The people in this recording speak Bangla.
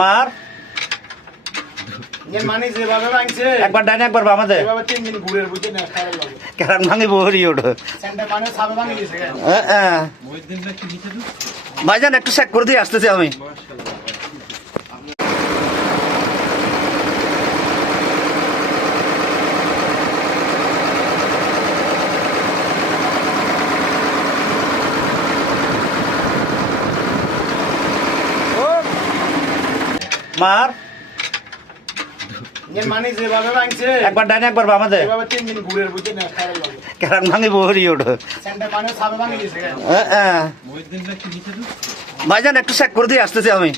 মার মানে যেভাবে ভাঙছে একবার ডাইনে একবার বামাতে এভাবে 3 দিন ঘুরে বুঝে না খারাপ লাগে কেরান ভাঙি বহরি ওঠো সেন্টার মানে সাবে ভাঙে গেছে ভাইজান একটু চেক করে দিয়ে আসতেছি আমি মার মানে যেভাবে ভাঙছে একবার ডাইনে একবার বামাতে এভাবে 3 দিন ঘুরে বুঝে না খারাপ লাগে কেরান ভাঙি বহরি ওঠো সেন্টার মানে সাবে ভাঙে গেছে ভাইজান একটু চেক করে দিয়ে আসতেছি আমি